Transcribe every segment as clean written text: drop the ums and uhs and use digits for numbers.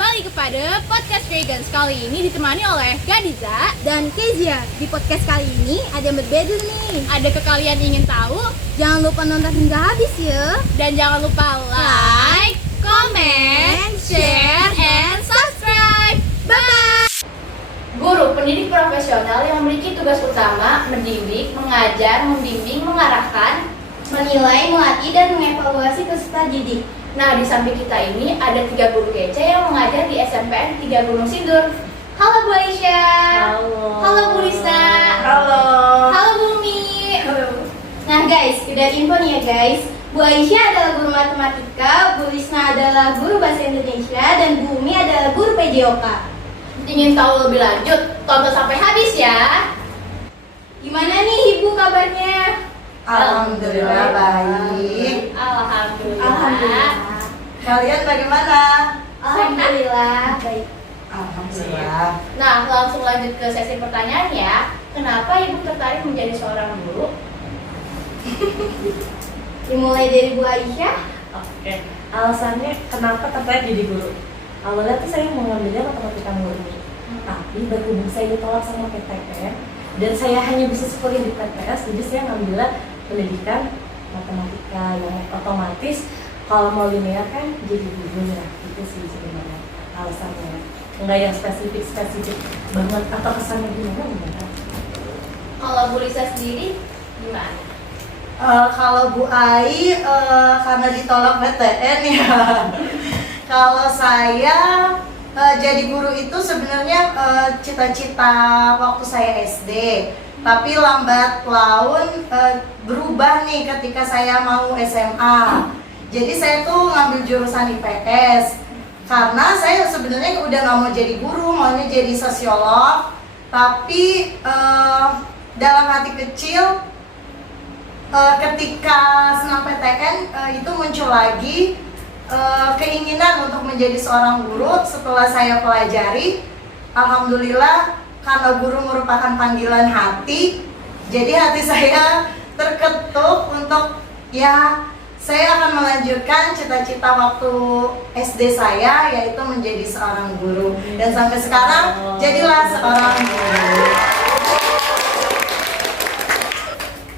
kembali kepada podcast Dragons. Kali ini ditemani oleh Gadiza dan Kezia. Di podcast kali ini ada yang berbeda nih. Adakah kalian ingin tahu? Jangan lupa nonton hingga habis ya. Dan jangan lupa like, comment, share, and subscribe. Bye! Guru, pendidik profesional yang memiliki tugas utama mendidik, mengajar, membimbing, mengarahkan, menilai, melatih, dan mengevaluasi peserta didik. Nah, di samping kita ini ada 3 guru kece yang mengajar di SMPN 3 Gunung Sindur. Halo Bu Aisyah. Halo Bu Lisa. Halo. Halo Bu Mi. Halo. Nah guys, udah info nih ya guys. Bu Aisyah adalah guru matematika, Bu Lisna adalah guru bahasa Indonesia, dan Bu Mi adalah guru PJOK. Ingin tahu lebih lanjut? Tonton sampai habis ya. Gimana nih Ibu kabarnya? Alhamdulillah baik. Alhamdulillah. Kalian bagaimana? Alhamdulillah baik. Alhamdulillah. Nah, langsung lanjut ke sesi pertanyaan ya. Kenapa Ibu tertarik menjadi seorang guru? Dimulai dari Bu Aisyah. Oke, alasannya kenapa tertarik jadi guru? Awalnya tuh saya mau ngambilnya matematika murni, tapi berhubung saya ditolak sama PTN dan saya hanya bisa sekolah di PTS, jadi saya ngambilnya pendidikan matematika yang otomatis kalau mau linear kan jadi guru ya. Itu sih sebenarnya alasannya, enggak yang spesifik banget atau kesannya gimana enggak. Kalau Bu Lisa sendiri gimana? Kalau Bu Ai karena ditolak PTN ya. Kalau saya jadi guru itu sebenarnya cita-cita waktu saya SD. Tapi lambat laun berubah nih ketika saya mau SMA. Jadi saya tuh ngambil jurusan IPS karena saya sebenarnya udah nggak mau jadi guru, maunya jadi sosiolog. Tapi dalam hati kecil ketika senang PTN itu muncul lagi keinginan untuk menjadi seorang guru. Setelah saya pelajari, alhamdulillah karena guru merupakan panggilan hati, jadi hati saya terketuk untuk ya saya akan melanjutkan cita-cita waktu SD saya, yaitu menjadi seorang guru. Dan sampai sekarang jadilah seorang guru.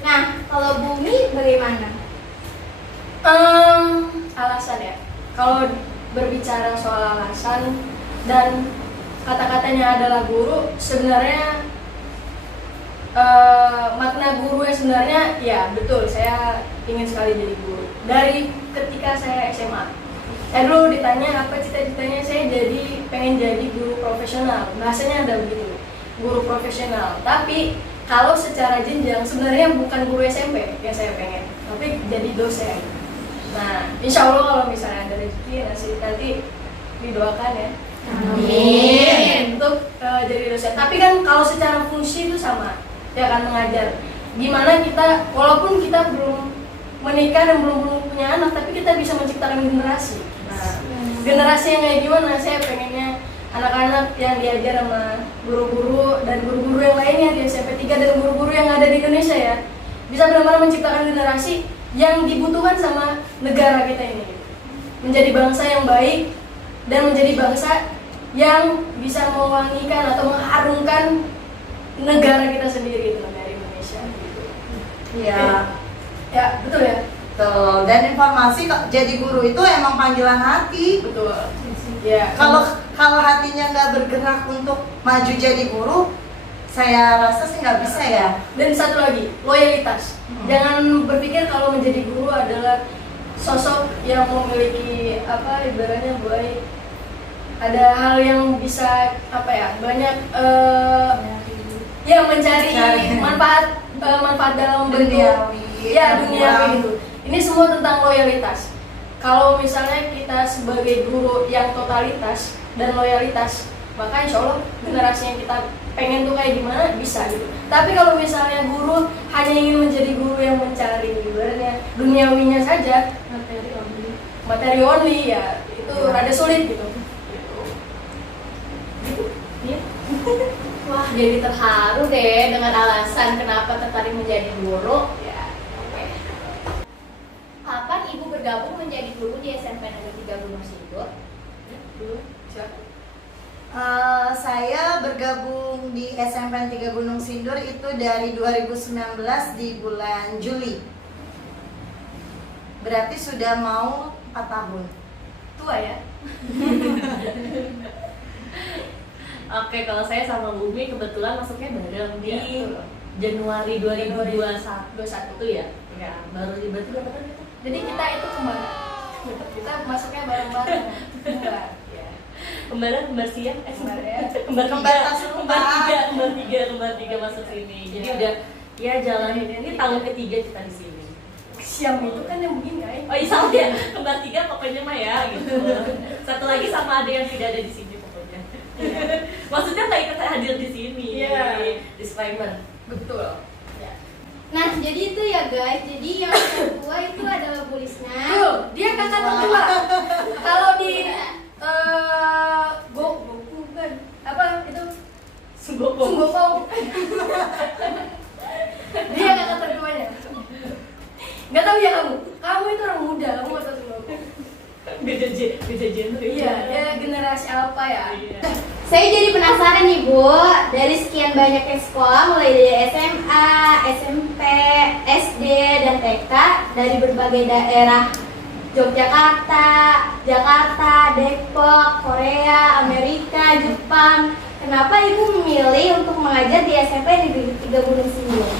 Nah, kalau Bu Mi bagaimana? Alasan ya, kalau berbicara soal alasan dan kata-katanya adalah guru, sebenarnya makna guru sebenarnya ya betul, saya ingin sekali jadi guru dari ketika saya SMA. Saya dulu ditanya apa cita-citanya, saya pengen jadi guru profesional, bahasanya ada begitu, guru profesional. Tapi kalau secara jenjang sebenarnya bukan guru SMP yang saya pengen, tapi jadi dosen. Nah, insya Allah kalau misalnya ada rezeki nanti didoakan ya. Amin. Untuk jadi dosen. Tapi kan kalau secara fungsi itu sama, ya kan, mengajar. Gimana kita, walaupun kita belum menikah dan belum punya anak, tapi kita bisa menciptakan generasi. Nah, generasi yang kayak gimana? Saya pengennya anak-anak yang diajar sama guru-guru dan guru-guru yang lainnya di SMP 3 dan guru-guru yang ada di Indonesia ya, bisa benar-benar menciptakan generasi yang dibutuhkan sama negara kita ini, menjadi bangsa yang baik dan menjadi bangsa yang bisa mewangikan atau mengharumkan negara kita sendiri, itu negara Indonesia gitu. Iya. Ya, betul ya? Betul. Dan informasi jadi guru itu emang panggilan hati. Betul. Ya. Kalau hatinya nggak bergerak untuk maju jadi guru, saya rasa sih nggak bisa ya. Dan satu lagi, loyalitas. Jangan berpikir kalau menjadi guru adalah sosok yang memiliki apa, ibaratnya baik. Ada hal yang bisa apa ya, banyak ya mencari manfaat dalam bentuk duniawi itu. Ini semua tentang loyalitas. Kalau misalnya kita sebagai guru yang totalitas dan loyalitas, maka insya Allah generasi yang kita pengen tuh kayak gimana bisa gitu. Tapi kalau misalnya guru hanya ingin menjadi guru yang mencari ibaratnya duniawinya saja, materi only ya, itu rada sulit gitu. Iya. Wah, jadi terharu deh dengan alasan kenapa tertarik menjadi guru. Ya, oke. Kapan Ibu bergabung menjadi guru di SMP Negeri 3 Gunung Sindur? Dulu siapa? bergabung di SMPN 3 Gunung Sindur itu dari 2019 di bulan Juli. Berarti sudah mau 4 tahun. Tua ya. Oke, kalau saya sama Bumi kebetulan masuknya bareng di Iya, Januari 2021 21. ya. Ya, baru berarti berapa tahun itu? Jadi kita itu kembar. Kita masuknya bareng-bareng. Kembar. Ya. Kembar siang, Kembar ya. kembar Kembar tiga, kembar tiga masuk sini. Jadi Iya. udah ya jalanin ini tahun ketiga kita di sini. Siang itu kan yang begini kan. Oh iya sama ya, kembar tiga pokoknya mah ya gitu. Satu lagi sama ada yang tidak ada di sini pokoknya. Maksudnya nggak ikut hadir di sini. Iya. Disclaimer. Betul. Ya. Nah, jadi itu ya guys. Jadi yang kedua itu adalah Bu Lisna. Tuh, dia kakak tertua. Kalau di Goku kan apa itu? Sunggokong. Dia kakak tertuanya. Nggak tahu ya kamu. Kamu itu orang muda, kamu nggak tahu Sunggokong. Beda genre. Iya, dia generasi apa ya? Iya. Saya jadi penasaran nih Bu, dari sekian banyaknya sekolah mulai dari SMA, SMP, SD, dan TK dari berbagai daerah Yogyakarta, Jakarta, Depok, Korea, Amerika, Jepang. Kenapa Ibu memilih untuk mengajar di SMP Negeri 3 Gunung Sindur?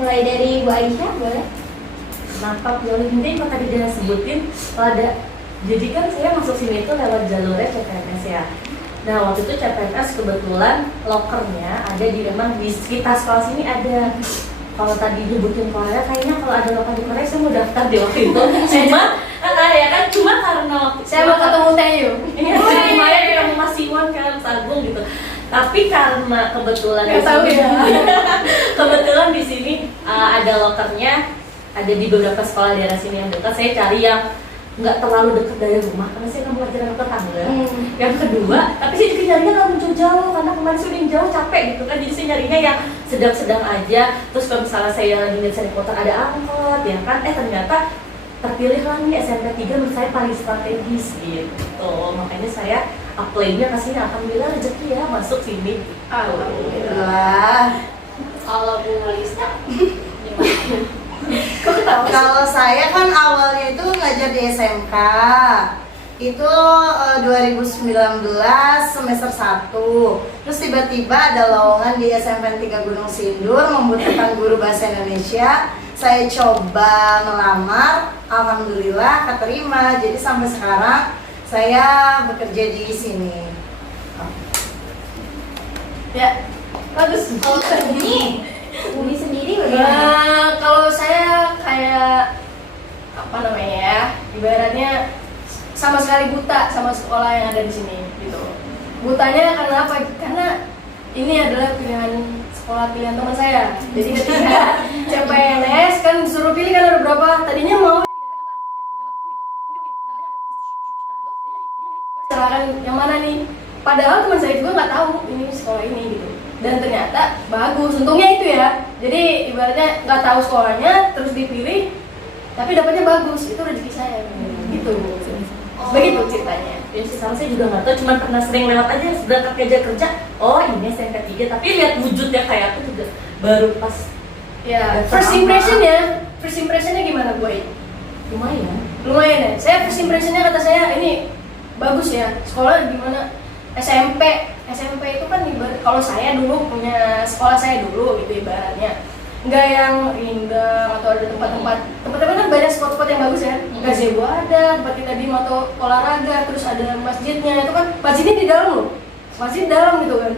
Mulai dari Bu Aisyah, boleh? Mantap, yang penting kok tadi dia sebutin pada. Jadi kan saya masuk sini itu lewat jalurnya CPNS ya. Nah waktu itu CPNS kebetulan lokernya ada di memang di sekitar sekolah sini ada. Kalau tadi nyebutin Korea, kayaknya kalau ada loker di Korea saya mau daftar di waktu itu. Ya kan cuma karena waktu Saya mau ketemu Taeyu. Iya, lumayan ketemu Mas Simon kan, Mas Agung gitu. Tapi karena kebetulan Nggak tahu ya. kebetulan di sini ada lokernya, ada di beberapa sekolah daerah sini yang dekat. Saya cari yang nggak terlalu dekat dari rumah karena saya nggak mau ngajarin ke tetangga. Yang kedua, tapi saya juga nyarinya nggak muncul jauh karena kemarin sudah yang jauh capek gitu kan. Jadi saya nyarinya yang sedang-sedang aja. Terus kalau misalnya saya lagi ngeliat Harry Potter ada angkot, ya kan? Ternyata terpilihlah nih SMP 3 menurut saya paling strategis gitu. Makanya saya apply-nya ke sini, alhamdulillah rezeki ya masuk sini. Alhamdulillah. Kalau Bu Lisna, gimana? Kalau saya kan awalnya itu ngajar di SMK. Itu 2019 semester 1. Terus tiba-tiba ada lowongan di SMPN 3 Gunung Sindur membutuhkan guru bahasa Indonesia. Saya coba melamar, alhamdulillah keterima. Jadi sampai sekarang saya bekerja di sini. Ya, bagus. Kalau Bumi sendiri bagaimana? Nah, kalau saya kayak apa namanya ya, ibaratnya sama sekali buta sama sekolah yang ada di sini gitu. Butanya karena apa? Karena ini adalah pilihan sekolah pilihan teman saya. Jadi ketika CPNS kan disuruh pilih kan ada berapa? Tadinya mau silakan yang mana nih? Padahal teman saya juga nggak tahu ini sekolah ini gitu. Dan ternyata bagus, untungnya itu ya. Jadi ibaratnya nggak tahu sekolahnya, terus dipilih, tapi dapatnya bagus, itu rezeki saya. Gitu. Begitu ceritanya. Ya sih sama saya juga nggak tahu, cuma pernah sering lewat aja berangkat kerja. Oh ini SMP 3, tapi lihat wujudnya kayak aku juga baru pas. Ya, Dan first pertama. impressionnya gimana Bu Ai? Lumayan. Lumayan ya. Saya first impressionnya kata saya ini bagus ya. Sekolah gimana? SMP itu kan ibarat kalau saya dulu punya sekolah saya dulu gitu ibaratnya nggak yang rindang atau ada tempat-tempat kan banyak spot-spot yang bagus ya. Gazebo ada, tempat kita di atau olahraga, terus ada masjidnya. Itu kan masjidnya di dalam loh, masjid dalam gitu kan.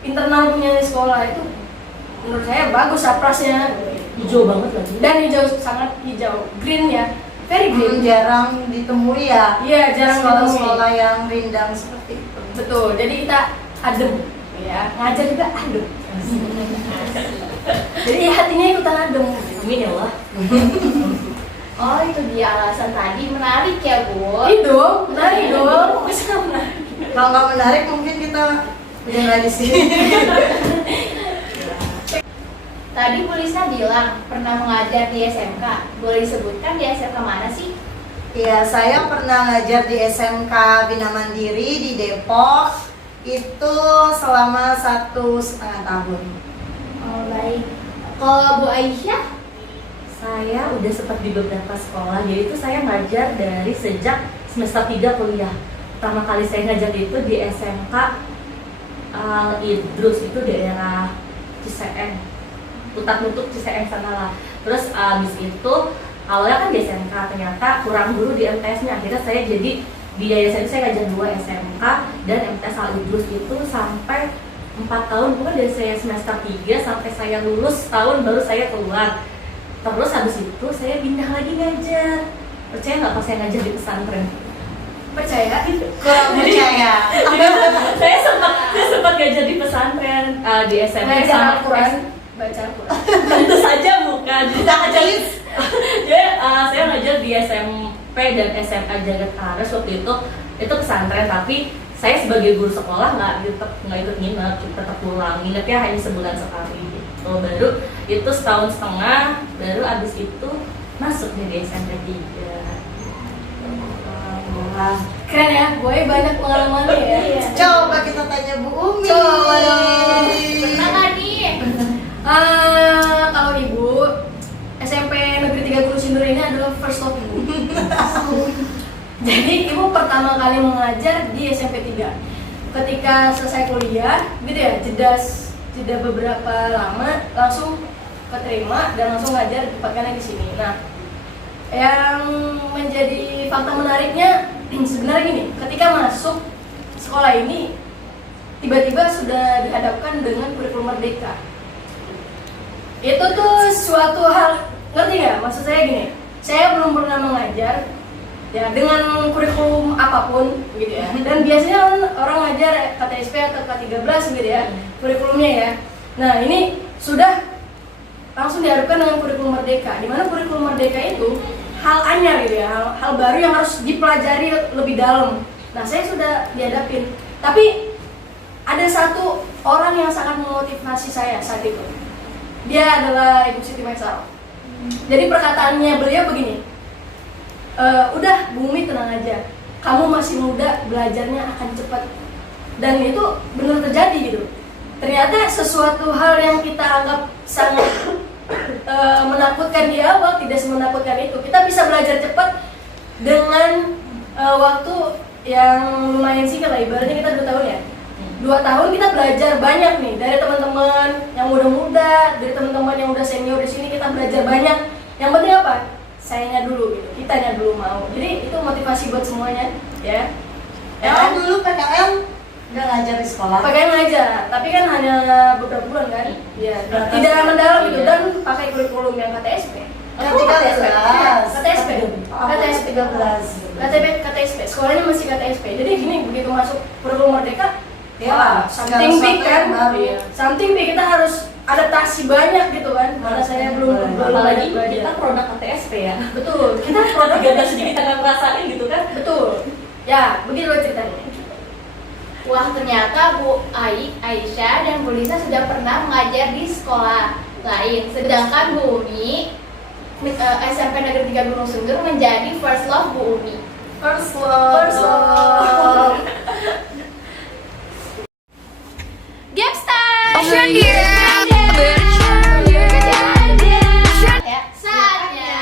Internal punya sekolah itu menurut saya bagus saprasnya, Hijau banget lagi. dan hijau, sangat hijau, green ya, very green. Jarang ditemui ya. Iya, jarang ditemui. sekolah-sekolah yang rindang seperti itu. Betul, jadi kita adem ya, ngajar juga adem. Jadi hatinya ikutan adem. Amin ya Allah. Oh itu dia alasan tadi, menarik ya Bu. Itu, menarik dong. Bisa menarik. Kalau nggak menarik mungkin kita udah nggak di sini. Tadi Bu Lisna bilang pernah mengajar di SMK. Boleh disebutkan di SMK mana sih? Iya, saya pernah ngajar di SMK Bina Mandiri di Depok. itu selama 1,5 tahun. Oh baik. Kalau Bu Aisyah? Saya udah sempat di beberapa sekolah, yaitu saya ngajar dari sejak semester 3 kuliah. Pertama kali saya ngajar itu di SMK Idrus, itu daerah Ciseeng, Putat Nutuk Ciseeng sana lah. Terus abis itu awalnya kan di SMK, ternyata kurang guru di MTS-nya. Akhirnya saya jadi di yayasan saya ngajar 2 SMK dan MTS Al Idrus itu sampai 4 tahun. Bukan dari saya semester 3 sampai saya lulus tahun baru saya keluar. Terus habis itu saya pindah lagi ngajar. Percaya nggak pas saya ngajar di pesantren? Percaya? Kurang percaya. saya sempat ngajar di pesantren di SMP Ngajar sama Al-Quran, baca Al-Quran. tentu saja bukan. Kita ngajar. Jadi saya ngajar di SMP dan SMA Jagat Ares waktu itu pesantren, tapi saya sebagai guru sekolah nggak ikut nginep, tetap pulang. Nginepnya hanya sebulan sekali. Baru itu setahun setengah, baru abis itu masuk di SMP 3. Wah. Keren ya, boy banyak pengalamannya ya. Coba kita tanya Bu Umi. Coba dong. Pernah nggak nih? Kalau ibu SMP Negeri 3 Gunung Sindur ini adalah first love ibu. Jadi ibu pertama kali mengajar di SMP 3. Ketika selesai kuliah, gitu ya, jeda beberapa lama langsung keterima dan langsung ngajar dipatkannya di sini. Nah, yang menjadi fakta menariknya sebenarnya gini, ketika masuk sekolah ini tiba-tiba sudah dihadapkan dengan kurikulum merdeka. Itu tuh suatu hal, ngerti nggak? Maksud saya gini, saya belum pernah mengajar ya dengan kurikulum apapun gitu ya. Dan biasanya orang ngajar KTSP atau K13 gitu ya, kurikulumnya ya. Nah, ini sudah langsung dihadapkan dengan kurikulum merdeka. Di mana kurikulum merdeka itu hal anyar gitu ya, hal baru yang harus dipelajari lebih dalam. Nah, saya sudah dihadapin. Tapi ada satu orang yang sangat memotivasi saya saat itu. Dia adalah Ibu Siti Maisaro. Jadi perkataannya beliau begini, udah Bu Umi tenang aja, kamu masih muda, belajarnya akan cepat. Dan itu benar terjadi gitu. Ternyata sesuatu hal yang kita anggap sangat menakutkan di awal tidak semenakutkan itu. Kita bisa belajar cepat dengan waktu yang lumayan singkat lah, ibaratnya kita 2 tahun ya. 2 tahun kita belajar banyak nih dari teman-teman yang muda-muda, dari teman-teman yang udah senior di sini, kita belajar banyak. Yang penting apa? Sayanya dulu gitu, kitanya dulu mau. Jadi itu motivasi buat semuanya ya. Emang dulu PKL nggak ngajar di sekolah? Pakai aja, tapi kan hanya beberapa bulan kan? Iya. Tidak mendalam gitu dan pakai kurikulum yang KTSP. Yang 13. KTSP. KTSP 13. KTSP. Sekolahnya masih KTSP. Jadi gini, begitu masuk kurikulum merdeka, Ya, wah, something big kan? baru. Iya. Something big, kita harus adaptasi banyak gitu kan? Mana saya belum Apalagi belajar. kita produk KTSP ya. Betul, kita produk 13 jadi kita nggak ngerasain gitu kan. betul. Ya, begitu ceritanya. Wah, ternyata Bu Aisyah dan Bu Lisa sudah pernah mengajar di sekolah lain. Sedangkan Bu Umi SMP Negeri 3 Gunung Sindur menjadi first love Bu Umi. First love. First love. Game start. Saatnya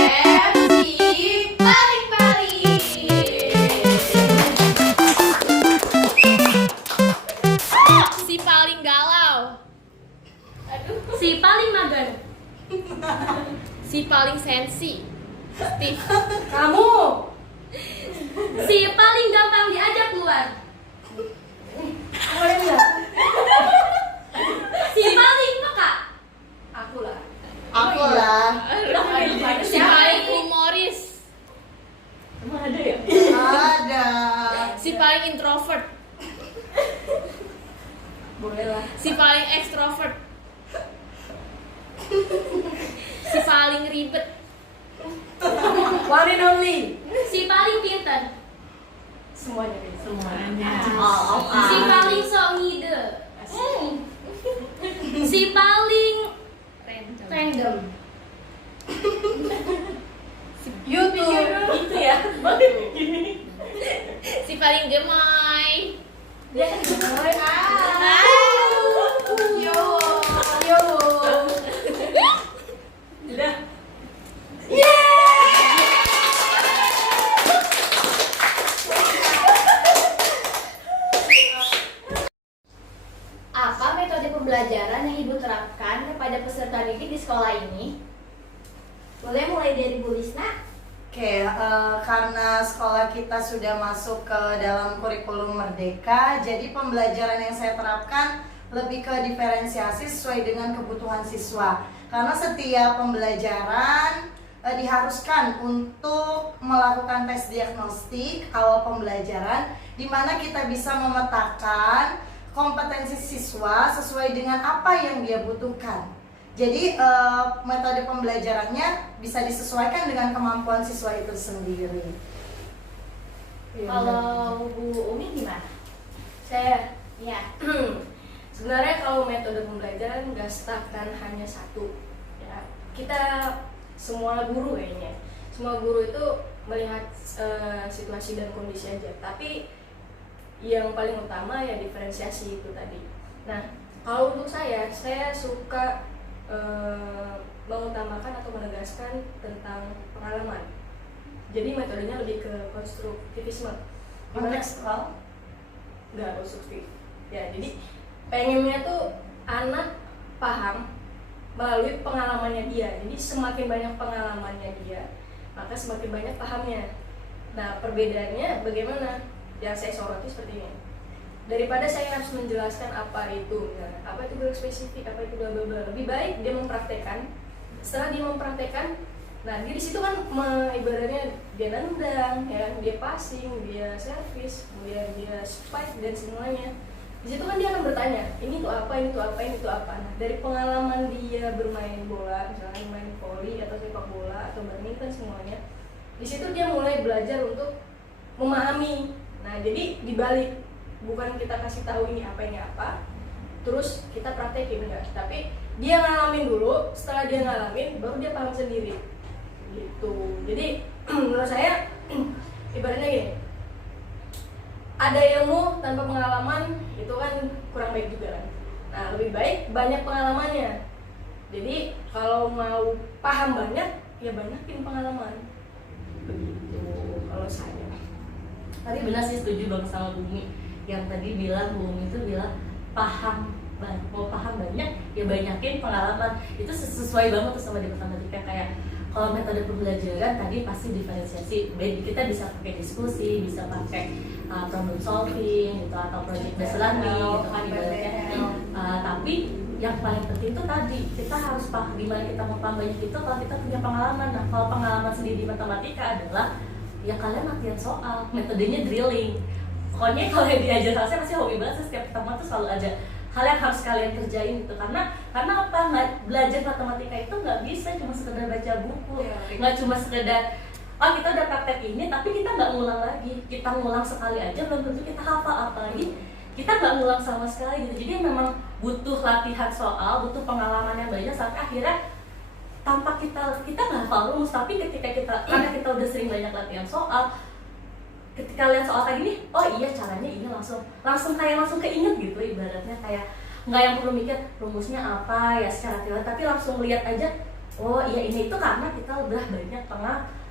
game si paling-paling. Si paling galau. Aduh. Si paling mager. Si paling sensi. Steve. Kamu Si paling gampang diajak keluar. boleh nggak? Si paling peka. Aku lah. Aku lah. Si paling humoris. Emang ada ya? Ada. Si paling introvert. Boleh lah. Si paling ekstrovert. Si paling ribet. One and only. Si paling pintar. Semuanya. Semuanya. Si paling sok ngide. Si paling Random. YouTube. itu ya. Si Si paling gemai. Dia kan gemoy. Yo. Yo. Udah. Apa metode pembelajaran yang Ibu terapkan kepada peserta didik di sekolah ini? Boleh mulai dari Bu Lisna? Oke, karena sekolah kita sudah masuk ke dalam kurikulum Merdeka, jadi pembelajaran yang saya terapkan lebih ke diferensiasi sesuai dengan kebutuhan siswa. Karena setiap pembelajaran diharuskan untuk melakukan tes diagnostik awal pembelajaran, di mana kita bisa memetakan kompetensi siswa sesuai dengan apa yang dia butuhkan. Jadi metode pembelajarannya bisa disesuaikan dengan kemampuan siswa itu sendiri. Kalau Bu Umi gimana? Saya Iya. sebenarnya kalau metode pembelajaran nggak stagnan hanya satu. Ya, kita semua guru kayaknya, semua guru itu melihat situasi dan kondisi aja. Tapi yang paling utama ya diferensiasi itu tadi. Nah, kalau untuk saya suka mengutamakan atau menegaskan tentang pengalaman. Jadi metodenya lebih ke konstruktivisme. Kontekstual? Nggak konstruktif. Ya, jadi pengennya tuh anak paham melalui pengalamannya dia. Jadi semakin banyak pengalamannya dia, maka semakin banyak pahamnya. Nah, perbedaannya bagaimana? Yang saya soroti seperti ini. Daripada saya harus menjelaskan apa itu gerak spesifik, apa itu bla bla bla. Lebih baik dia mempraktekkan. Setelah dia mempraktekkan, nah di situ kan ibaratnya dia nendang, ya, dia passing, dia servis, kemudian dia spike dan semuanya. Di situ kan dia akan bertanya, ini tuh apa, ini tuh apa, ini tuh apa. Nah, dari pengalaman dia bermain bola, misalnya main voli atau sepak bola atau badminton semuanya, di situ dia mulai belajar untuk memahami. Nah, jadi dibalik, bukan kita kasih tahu ini apa, terus kita praktekin, enggak. Tapi dia ngalamin dulu, setelah dia ngalamin, baru dia paham sendiri. Gitu. Jadi menurut saya ibaratnya gini, ada ilmu tanpa pengalaman itu kan kurang baik juga kan. Nah, lebih baik banyak pengalamannya. Jadi kalau mau paham banyak, ya banyakin pengalaman. Begitu kalau saya. Tadi benar sih, setuju banget sama Bu Umi yang tadi bilang, Bu Umi itu bilang mau paham banyak ya banyakin pengalaman. Itu sesuai banget tuh sama di matematika. Kayak kalau metode pembelajaran tadi pasti diferensiasi, kita bisa pakai diskusi, bisa pakai problem solving gitu, atau project based learning gitu kan ibaratnya. Tapi yang paling penting tuh tadi kita harus paham gimana kita mau paham banyak itu kalau kita punya pengalaman. Nah, kalau pengalaman sendiri di matematika adalah ya kalian latihan soal, metodenya drilling. Pokoknya kalau yang diajar saya pasti hobi banget, setiap pertemuan tuh selalu ada hal yang harus kalian kerjain gitu. Karena apa, belajar matematika itu nggak bisa cuma sekedar baca buku, nggak cuma sekedar kita udah praktek ini tapi kita nggak ngulang lagi. Kita ngulang sekali aja belum tentu kita hafal, apalagi kita nggak ngulang sama sekali gitu. Jadi memang butuh latihan soal, butuh pengalaman yang banyak sampai akhirnya tanpa kita nggak hafal rumus, tapi ketika karena kita udah sering banyak latihan soal, ketika lihat soal kayak gini, oh iya caranya ini langsung keinget gitu ibaratnya. Kayak nggak yang perlu mikir rumusnya apa ya secara teori, tapi langsung lihat aja, oh iya ini itu karena kita udah banyak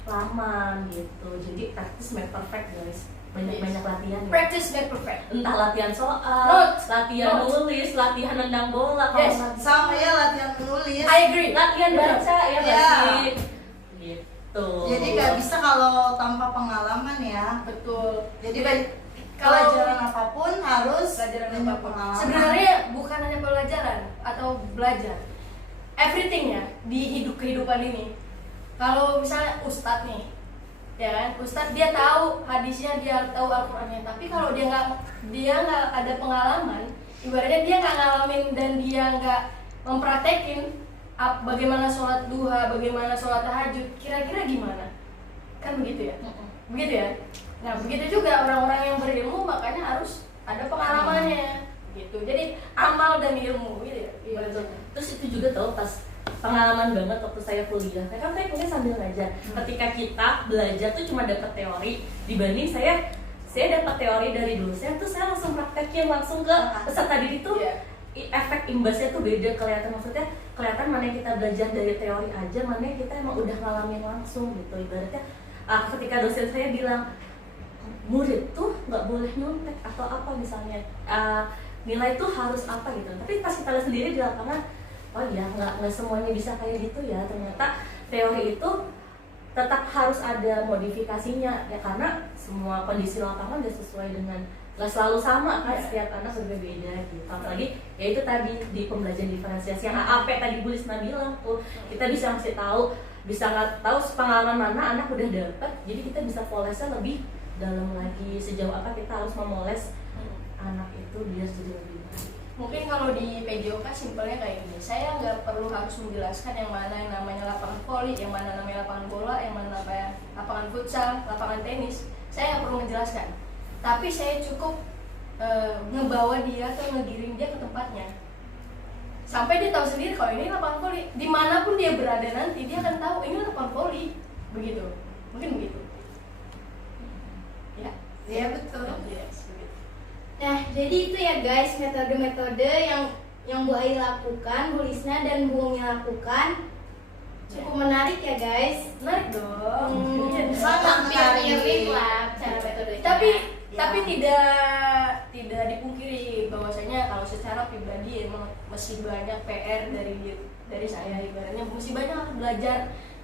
pengalaman gitu. Jadi practice make perfect guys, banyak latihan ya. Practice make perfect. Entah latihan soal, latihan nulis, latihan nendang bola, Yes. Sama ya latihan menulis. I agree. latihan baca ya pasti gitu. Jadi nggak bisa kalau tanpa pengalaman ya. Betul. Jadi kalau pelajaran apapun harus pelajaran punya apapun. pengalaman. Sebenarnya bukan hanya pelajaran atau belajar, everything ya di kehidupan ini. Kalau misalnya ustadz nih, ya kan, ustadz dia tahu hadisnya, dia tahu Al-Qur'annya, tapi kalau dia nggak ada pengalaman, ibaratnya dia nggak ngalamin dan dia nggak mempraktekin bagaimana sholat duha, bagaimana sholat tahajud, kira-kira gimana? Kan begitu ya? Begitu ya? Nah, begitu juga orang-orang yang berilmu makanya harus ada pengalamannya gitu. Jadi amal dan ilmu gitu ya. Betul. Terus itu juga tau pas pengalaman banget waktu saya kuliah. Kan saya kuliah sambil ngajar. Ketika kita belajar tuh cuma dapat teori, dibanding saya saya dapat teori dari dosen tuh saya langsung praktekin langsung ke peserta didik tuh. Efek imbasnya tuh beda, kelihatan, maksudnya kelihatan mana yang kita belajar dari teori aja, mana yang kita emang udah ngalamin langsung gitu. Ibaratnya ketika dosen saya bilang murid tuh nggak boleh nyontek atau apa misalnya, nilai tuh harus apa gitu, tapi pas kita lihat sendiri di lapangan, oh iya nggak semuanya bisa kayak gitu ya. Ternyata teori itu tetap harus ada modifikasinya ya, karena semua kondisi lapangan udah sesuai dengan, nggak selalu sama kan, setiap anak berbeda gitu. Apalagi ya itu tadi di pembelajaran diferensiasi yang AAP tadi Bu Lisna bilang tuh, kita bisa ngasih tahu, bisa nggak tahu pengalaman mana anak udah dapet, jadi kita bisa polesnya lebih dalam lagi, sejauh apa kita harus memoles anak itu biar jadi lebih baik. Mungkin kalau di PJOK simpelnya kayak gini, saya nggak perlu harus menjelaskan yang mana yang namanya lapangan voli, yang mana namanya lapangan bola, yang mana namanya lapangan futsal, lapangan tenis. Saya nggak perlu menjelaskan, tapi saya cukup ngebawa dia atau ngegiring dia ke tempatnya, sampai dia tahu sendiri kalau ini lapangan voli. Dimanapun dia berada nanti dia akan tahu ini lapangan voli, begitu. Mungkin begitu. Ya, Iya betul. yes, begitu. Nah, jadi itu ya guys, metode-metode yang Bu Ai lakukan, Bu Lisna dan Bu Umi lakukan. Cukup menarik ya guys. Menarik dong. Sangat menarik. Mirip lah cara metodenya. Tapi tidak dipungkiri bahwasanya kalau secara pribadi emang masih banyak PR dari saya, ibaratnya masih banyak harus belajar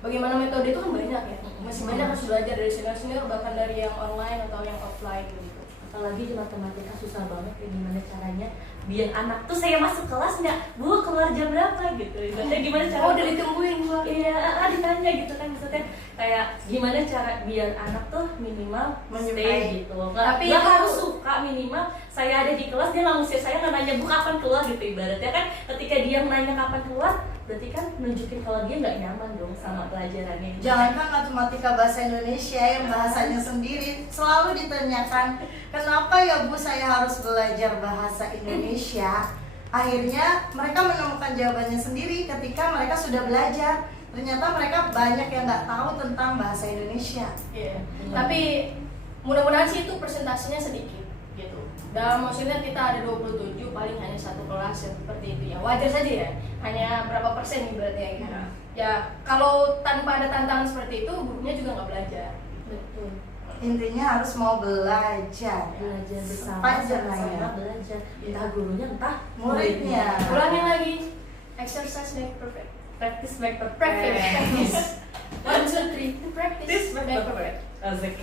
bagaimana metode itu kan banyak ya, masih banyak harus belajar dari senior bahkan dari yang online atau yang offline gitu. Apalagi di matematika susah banget ya, gimana caranya biar anak tuh saya masuk kelas nggak, Bu keluar jam berapa gitu, ibaratnya gimana cara, Oh, udah ditungguin gua. iya ditanya gitu kan, maksudnya kayak gimana cara biar anak tuh minimal Menyukai. stay gitu, Tapi nggak itu- harus suka, minimal saya ada di kelas dia nggak ngusir saya, nggak nanya Bu kapan keluar gitu, ibaratnya kan ketika dia menanya kapan keluar berarti kan nunjukin kalau dia nggak nyaman dong sama pelajarannya. Jangankan matematika bahasa Indonesia yang bahasanya sendiri, selalu ditanyakan, kenapa ya Bu saya harus belajar bahasa Indonesia? Akhirnya mereka menemukan jawabannya sendiri ketika mereka sudah belajar. Ternyata mereka banyak yang nggak tahu tentang bahasa Indonesia. Iya. Tapi mudah-mudahan sih itu persentasenya sedikit gitu. Dalam maksudnya kita ada 27, paling hanya satu kelas yang seperti itu ya. Wajar saja ya. Hanya berapa persen ibaratnya gitu. Ya, kalau tanpa ada tantangan seperti itu, gurunya juga nggak belajar. Betul. Intinya harus mau belajar. Belajar bersama, Sepanjang sama ya. belajar, entah gurunya entah Muridnya. Ulangin lagi. Exercise make perfect. practice make Practice. Practice. 1, 2, 3. Practice make perfect. Asik.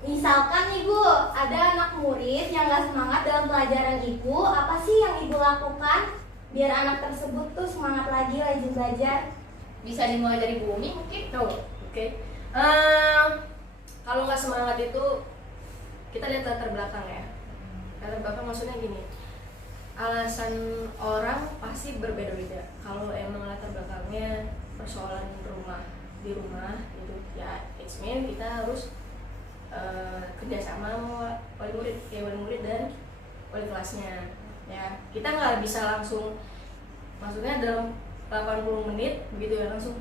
Misalkan nih Bu, ada anak murid yang gak semangat dalam pelajaran Ibu, apa sih yang Ibu lakukan biar anak tersebut tuh semangat lagi rajin belajar? Bisa dimulai dari Bu Umi mungkin. Oke. Kalau nggak semangat itu kita lihat latar belakang ya. Latar belakang maksudnya gini. Alasan orang pasti berbeda-beda. Kalau emang latar belakangnya persoalan di rumah itu ya it's mean kita harus kerjasama sama wali murid dan wali kelasnya ya. Kita nggak bisa langsung, maksudnya dalam 80 menit begitu ya langsung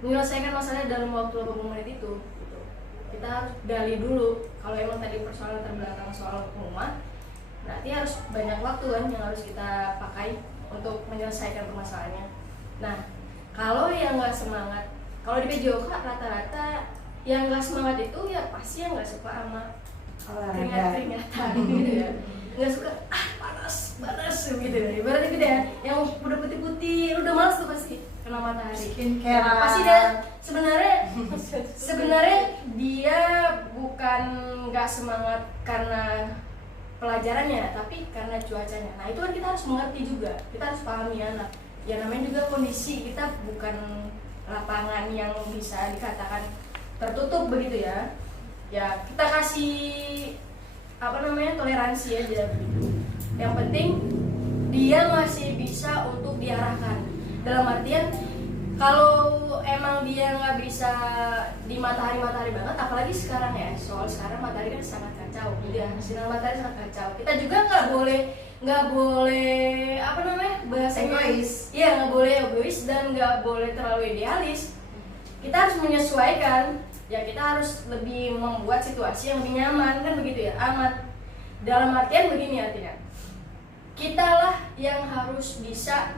menyelesaikan masalahnya dalam waktu 80 menit itu gitu. Kita harus gali dulu. Kalau emang tadi persoalan terbelakang soal rumah, berarti harus banyak waktu kan yang harus kita pakai untuk menyelesaikan permasalahannya. Nah, kalau yang nggak semangat, kalau di PJOK rata-rata yang nggak semangat itu ya pasti yang nggak suka sama keringat-keringatan gitu ya, nggak suka panas gitu ya, ibaratnya gitu ya, yang udah putih-putih udah malas tuh pasti kena matahari. Skincare. Pasti dia sebenarnya dia bukan nggak semangat karena pelajarannya, tapi karena cuacanya. Nah itu kan kita harus mengerti juga, kita harus pahami anak. Ya namanya juga kondisi, kita bukan lapangan yang bisa dikatakan tertutup begitu ya. Ya kita kasih toleransi aja begitu. Yang penting dia masih bisa untuk diarahkan. Dalam artian kalau emang dia nggak bisa di matahari banget, apalagi sekarang ya, soal sekarang matahari kan sangat kacau, gitu ya, sinar matahari sangat kacau. Kita juga nggak boleh bahasanya Egois. Iya, nggak boleh egois dan nggak boleh terlalu idealis. Kita harus harus menyesuaikan. Ya kita harus lebih membuat situasi yang lebih nyaman kan begitu ya. Amat dalam artian begini artinya. Kitalah yang harus bisa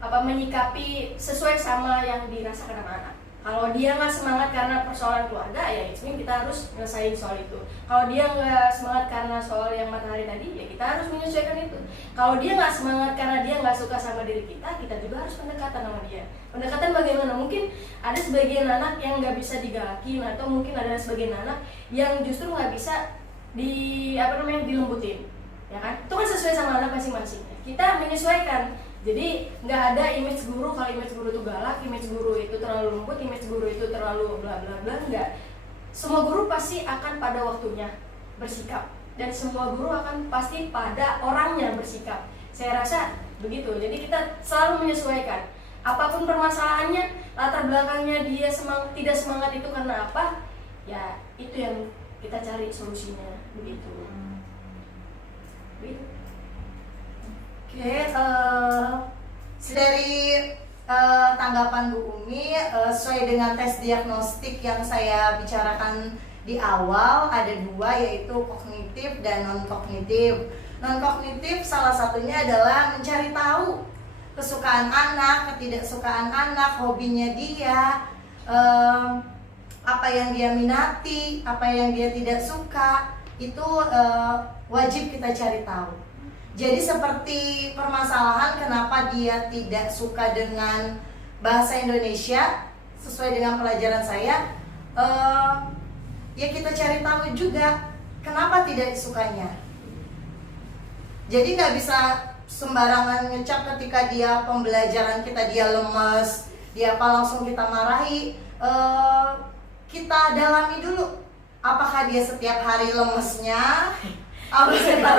menyikapi sesuai sama yang dirasakan anak-anak. Kalau dia nggak semangat karena persoalan keluarga, ya it's mean kita harus nyelesain soal itu. Kalau dia nggak semangat karena soal yang matahari tadi, ya kita harus menyesuaikan itu. Kalau dia nggak semangat karena dia nggak suka sama diri kita juga harus pendekatan sama dia. Pendekatan bagaimana? Mungkin ada sebagian anak yang nggak bisa digalakin, atau mungkin ada sebagian anak yang justru nggak bisa dilembutin, ya kan? Itu kan sesuai sama anak masing-masing. Kita menyesuaikan. Jadi nggak ada image guru, kalau image guru itu galak, image guru itu terlalu lembut, image guru itu terlalu bla bla bla, enggak. Semua guru pasti akan pada waktunya bersikap, dan semua guru akan pasti pada orangnya bersikap. Saya rasa begitu. Jadi kita selalu menyesuaikan. Apapun permasalahannya, latar belakangnya dia tidak semangat itu karena apa? Ya itu yang kita cari solusinya, begitu. Begitu. Oke, dari tanggapan Bu Umi, sesuai dengan tes diagnostik yang saya bicarakan di awal, ada dua, yaitu kognitif dan non-kognitif. Non-kognitif salah satunya adalah mencari tahu kesukaan anak, ketidaksukaan anak, hobinya dia, apa yang dia minati, apa yang dia tidak suka, itu wajib kita cari tahu. Jadi seperti permasalahan kenapa dia tidak suka dengan bahasa Indonesia sesuai dengan pelajaran saya, ya kita cari tahu juga kenapa tidak sukanya. Jadi nggak bisa sembarangan ngecap ketika dia pembelajaran dia lemes, dia apa langsung kita marahi. Kita dalami dulu, apakah dia setiap hari lemesnya? Kalau setiap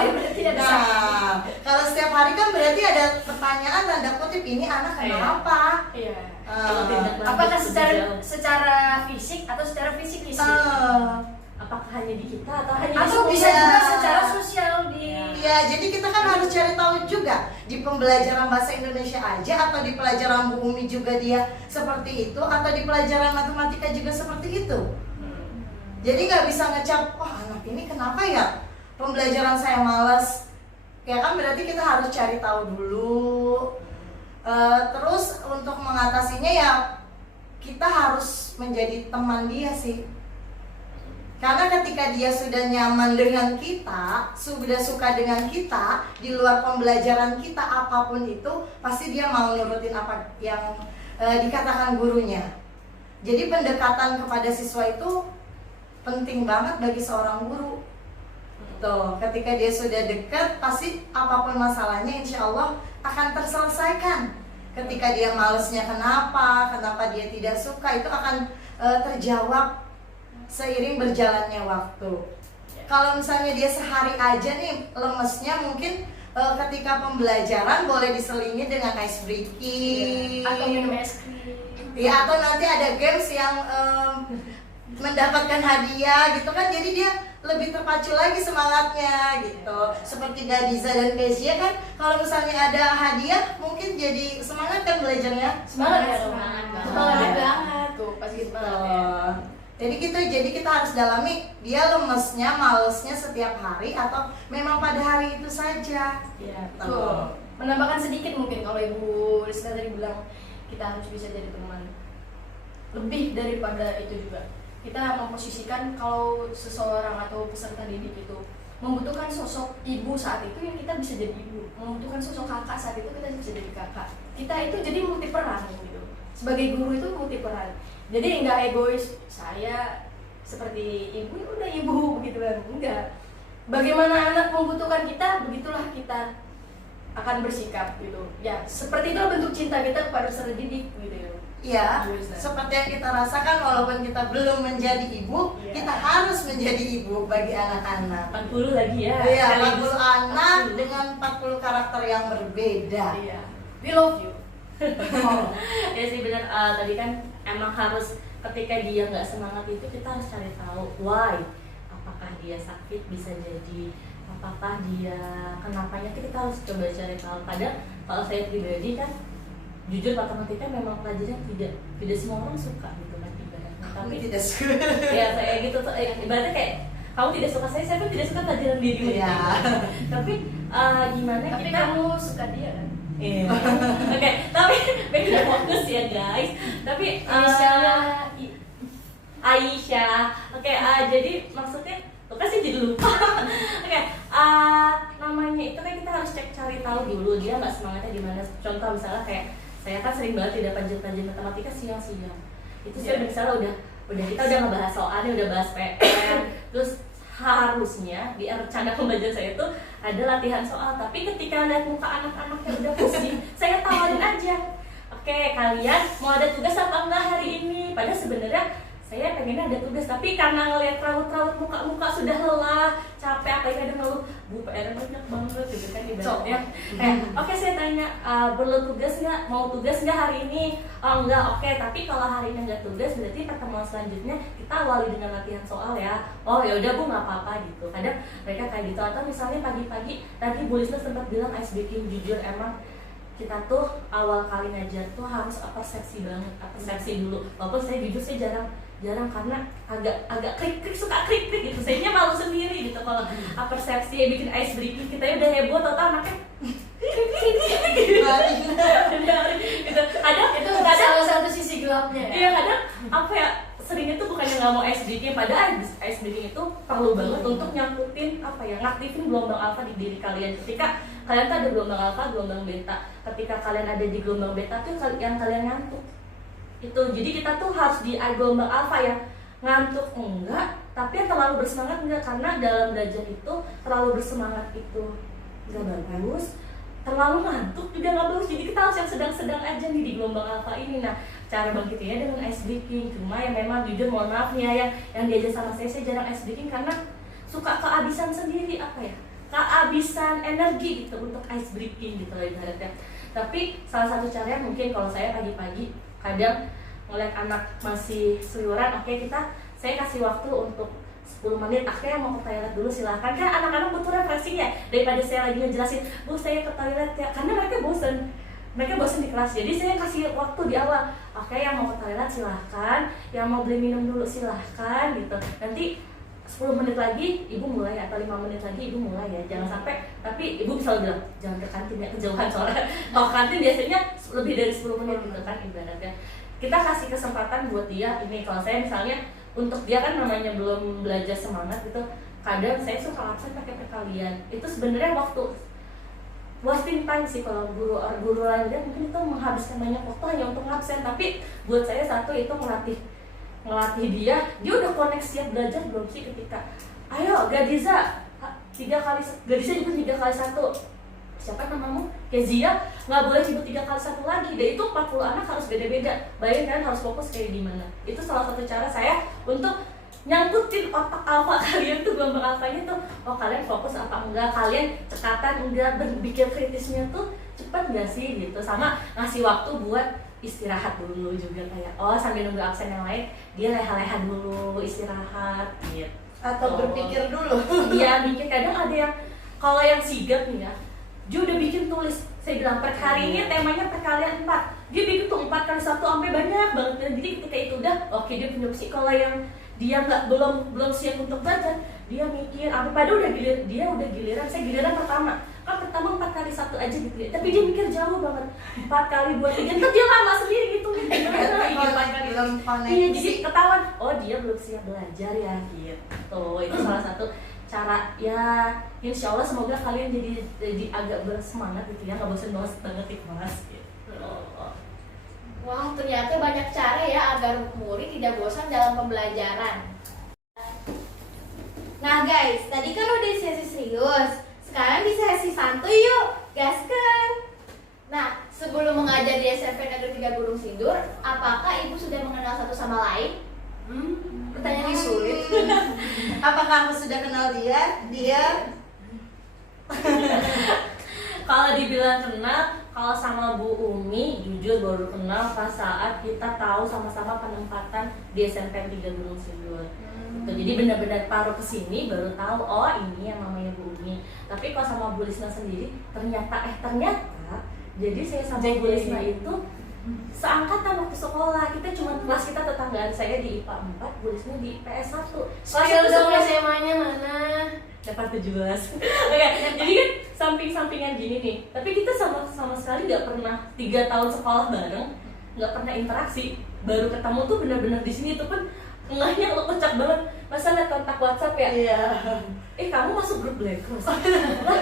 hari kan berarti ada pertanyaan tanda kutip, ini anak kenapa? Iya. Apakah secara fisik atau secara fisik? Apakah hanya di kita atau bisa juga secara sosial di? Iya, jadi kita kan harus cari tahu juga di pembelajaran bahasa Indonesia aja, atau di pelajaran Bu Umi juga dia seperti itu, atau di pelajaran matematika juga seperti itu. Jadi nggak bisa ngecap, wah anak ini kenapa ya? Pembelajaran saya malas, ya kan berarti kita harus cari tahu dulu. Terus untuk mengatasinya ya kita harus menjadi teman dia sih. Karena ketika dia sudah nyaman dengan kita, sudah suka dengan kita, di luar pembelajaran kita apapun itu, pasti dia mau nurutin apa yang dikatakan gurunya. Jadi pendekatan kepada siswa itu penting banget bagi seorang guru. Tuh, ketika dia sudah dekat, pasti apapun masalahnya insya Allah akan terselesaikan. Ketika dia malesnya kenapa dia tidak suka, itu akan terjawab seiring berjalannya waktu. Kalau misalnya dia sehari aja nih lemesnya, mungkin ketika pembelajaran boleh diselingi dengan ice breaking, atau minum es krim. Ya, atau nanti ada games yang mendapatkan hadiah gitu kan, jadi dia lebih terpacu lagi semangatnya gitu. Seperti Gadiza dan Kezia kan, kalau misalnya ada hadiah mungkin jadi semangat kan belajarnya. Semangat banget. Tuh, pas gitu banget ya. Jadi kita harus dalami dia lemesnya, malesnya setiap hari atau memang pada hari itu saja. Iya, tuh. Menambahkan sedikit mungkin kalau Ibu Rizka tadi bilang kita harus bisa jadi teman. Lebih daripada itu juga, kita memposisikan kalau seseorang atau peserta didik itu membutuhkan sosok ibu saat itu, yang kita bisa jadi ibu. Membutuhkan sosok kakak saat itu, kita bisa jadi kakak. Kita itu jadi multi peran gitu. Sebagai guru itu multi peran. Jadi nggak egois, saya seperti ibu, ya udah ibu begitu kan. Enggak. Bagaimana anak membutuhkan kita, begitulah kita akan bersikap gitu. Ya, seperti itu bentuk cinta kita kepada peserta didik gitu ya. Iya, seperti yang kita rasakan walaupun kita belum menjadi ibu, kita harus menjadi ibu bagi anak-anak. 40 lagi ya. Iya, 40 anak dengan 40 karakter yang berbeda. Iya. We love you. Ya sih benar, tadi kan emang harus ketika dia nggak semangat itu kita harus cari tahu why. Apakah dia sakit, bisa jadi apakah dia kenapanya, kita harus coba cari tahu. Padahal kalau saya pribadi kan jujur matematika memang pelajaran tidak semua orang suka gitu kan ibaratnya. Tapi tidak suka. ya saya gitu ibaratnya kayak kamu tidak suka saya pun tidak suka pelajaran dirimu gitu. Iya. Tapi gimana Tapi kita kamu suka dia kan? Iya. Oke, tapi beda fokus ya guys. Tapi Inisialnya Aisyah. Oke, jadi maksudnya tuh kan sih jadi lupa. Oke, namanya itu kan kita harus cari tahu dulu dia nggak semangatnya di mana. Contoh misalnya kayak saya kan sering banget tidak panjang matematika siang-siang. Itu sih misalnya udah kita udah ngebahas soalnya, udah bahas PR, terus harusnya di rencana pembelajaran saya itu ada latihan soal, tapi ketika lihat muka anak-anak yang udah pusing, saya tawarin aja, oke kalian mau ada tugas apa enggak hari ini? Padahal sebenarnya saya pengennya ada tugas, tapi karena ngelihat raut-raut muka-muka sudah lelah, capek, apa yang ada ngeluh, Bu PR banyak banget gitu kan ibaratnya. Oke saya tanya, perlu tugas nggak? Mau tugas nggak hari ini? Oh enggak, oke. Tapi kalau hari ini nggak tugas, berarti pertemuan selanjutnya kita awali dengan latihan soal ya. Oh ya udah Bu nggak apa-apa gitu. Kadang mereka kayak gitu. Atau misalnya pagi-pagi tadi Bu Lisna sempat bilang ice breaking, jujur emang kita tuh awal kali ngajar tuh harus persepsi banget, persepsi dulu. Walaupun saya jujur saya jarang karena agak krik suka krik gitu. Sayanya malu sendiri gitu kalau persepsi bikin ice breaking, kita udah heboh total anaknya gitu. Ada salah satu sisi gelapnya ya. Iya kadang apa ya seringnya tuh bukannya nggak mau ice breaking, padahal ice breaking itu perlu banget untuk nyangkutin apa ya, ngaktifin gelombang alfa di diri kalian. Ketika kalian tuh ada gelombang alfa, gelombang beta. Ketika kalian ada di gelombang beta tuh yang kalian ngantuk. Itu jadi kita tuh harus di gelombang alfa ya, ngantuk enggak, tapi yang terlalu bersemangat enggak, karena dalam belajar itu terlalu bersemangat itu enggak bagus, terlalu ngantuk juga nggak bagus. Jadi kita harus yang sedang-sedang aja nih di gelombang alfa ini. Nah cara bangkitnya dengan ice breaking, cuma yang memang jujur mohon maaf nih ya, yang diajar sama saya jarang ice breaking karena suka kehabisan sendiri, apa ya, kehabisan energi gitu untuk ice breaking gitu ibaratnya. Tapi salah satu caranya mungkin kalau saya pagi-pagi kadang ngeliat anak masih seluyuran, oke saya kasih waktu untuk 10 menit, akhirnya mau ke toilet dulu silahkan. Kan anak-anak butuh refreshing ya, daripada saya lagi ngejelasin, Bu saya ke toilet ya, karena mereka bosen di kelas. Jadi saya kasih waktu di awal, oke yang mau ke toilet silahkan, yang mau beli minum dulu silahkan gitu. Nanti 10 menit lagi ibu mulai, atau 5 menit lagi ibu mulai ya, jangan sampai. Tapi ibu bisa bilang jangan ke kantin ya, kejauhan soalnya kalau kantin biasanya lebih dari 10 menit gitu kan ibaratnya. Kita kasih kesempatan buat dia ini. Kalau saya misalnya untuk dia kan namanya belum belajar semangat gitu, kadang saya suka absen pakai perkalian. Itu sebenarnya waktu wasting time sih. Kalau guru lain dia mungkin itu menghabiskan banyak waktu hanya untuk absen, tapi buat saya satu itu ngelatih dia udah connect siap belajar belum sih. Ketika ayo Gadiza 3 kali, Gadiza nyebut 3 kali 1, siapa namamu? Kezia, nggak boleh nyebut 3 kali 1 lagi. Dan itu 40 anak harus beda-beda. Bayangin kalian harus fokus kayak gimana. Itu salah satu cara saya untuk nyangkutin otak alfa kalian tuh, gelombang alfanya tuh. Oh kalian fokus apa enggak, kalian cekatan enggak, berpikir kritisnya tuh cepat nggak sih gitu. Sama ngasih waktu buat istirahat dulu juga, kayak oh sambil nunggu absen yang lain dia leha-leha dulu istirahat gitu. Atau berpikir dulu. Iya mikir. Kadang ada yang kalau yang sigap nih ya, dia udah bikin tulis, saya bilang per hari ini temanya perkalian 4, dia bikin tuh 4 kali 1 sampai banyak banget. Jadi ketika itu udah oke, dia punya opsi. Kalau yang dia belum siap untuk belajar, dia mikir apa, pada dia udah giliran, saya giliran pertama 4 kali 1 aja gitu ya, tapi dia mikir jauh banget, 4 kali 2, 3, terus dia lama sendiri gitu gimana ini 4 kali. Iya jadi ketahuan, oh dia belum siap belajar ya gitu. Itu salah satu cara ya. Insya Allah semoga kalian jadi agak bersemangat gitu ya, nggak bosan banget di kelas gitu. Wah, ternyata banyak cara ya agar murid tidak bosan dalam pembelajaran. Nah guys, tadi kan udah sesi serius, sekarang di sesi santuy yuk, gaskan. Nah, sebelum mengajar di SMP Negeri 3 Gunung Sindur, apakah ibu sudah mengenal satu sama lain? Pertanyaan yang sulit. Apakah kamu sudah kenal dia? Kalau dibilang kenal, kalau sama Bu Umi jujur baru kenal pas saat kita tahu sama-sama penempatan di SMP 3 Gunung Sindur. Jadi benar-benar paruh kesini baru tahu oh ini yang namanya Bu Umi. Tapi kalau sama Bu Lisna sendiri ternyata jadi saya sama Bu Lisna itu seangkatan waktu sekolah. Kita cuma kelas kita tetanggaan, saya di IPA 4, Bu Risma di IPS 1. Spill dong SMA-nya mana? Dapat 17. Oke, jadi kan samping-sampingan gini nih. Tapi kita sama sekali nggak pernah 3 tahun sekolah bareng, nggak pernah interaksi. Baru ketemu tuh benar-benar di sini tuh kan ngehnya kocak banget. Masa liat kontak WhatsApp ya? Iya. Kamu masuk grup Black Cross?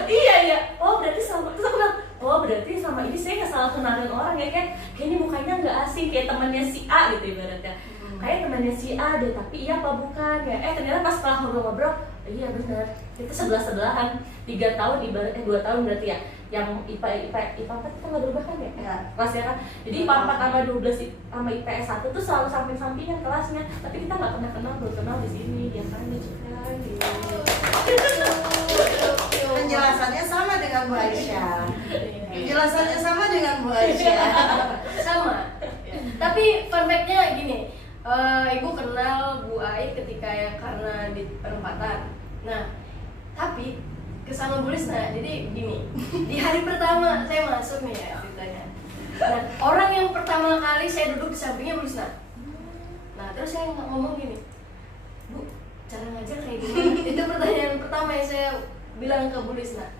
Iya. Oh berarti sama, terus aku bilang, oh berarti sama ini saya nggak salah kenalin orang ya kan? Kayaknya mukanya nggak asing, kayak temannya si A gitu ibaratnya. Kayak temannya si A deh, tapi iya apa bukan ya? Ternyata pas setelah ngobrol-ngobrol, iya benar. Kita sebelah-sebelahan 3 tahun ibaratnya 2 tahun berarti ya. Yang IPA 4 kita nggak berubah kan ya? Ya. Kelasnya kan. Jadi IPA 4 sama 12 sama IPS 1 tuh selalu samping-sampingan kelasnya. Tapi kita nggak pernah kenal, baru kenal di sini. Ya kan gitu kan. Penjelasannya sama dengan Bu Aisyah. Penjelasannya sama dengan Bu Aisyah. Sama. Ya. Tapi fun fact-nya gini, ibu kenal Bu Ai ketika ya karena di perempatan. Nah, tapi kesama Bu Risna, jadi gini, di hari pertama saya masuk nih ya ceritanya. Nah, orang yang pertama kali saya duduk di sampingnya Bu Risna. Nah, terus saya ngomong gini, Bu, cara ngajar kayak gini. Itu pertanyaan pertama yang saya bilang ke Bu Risna.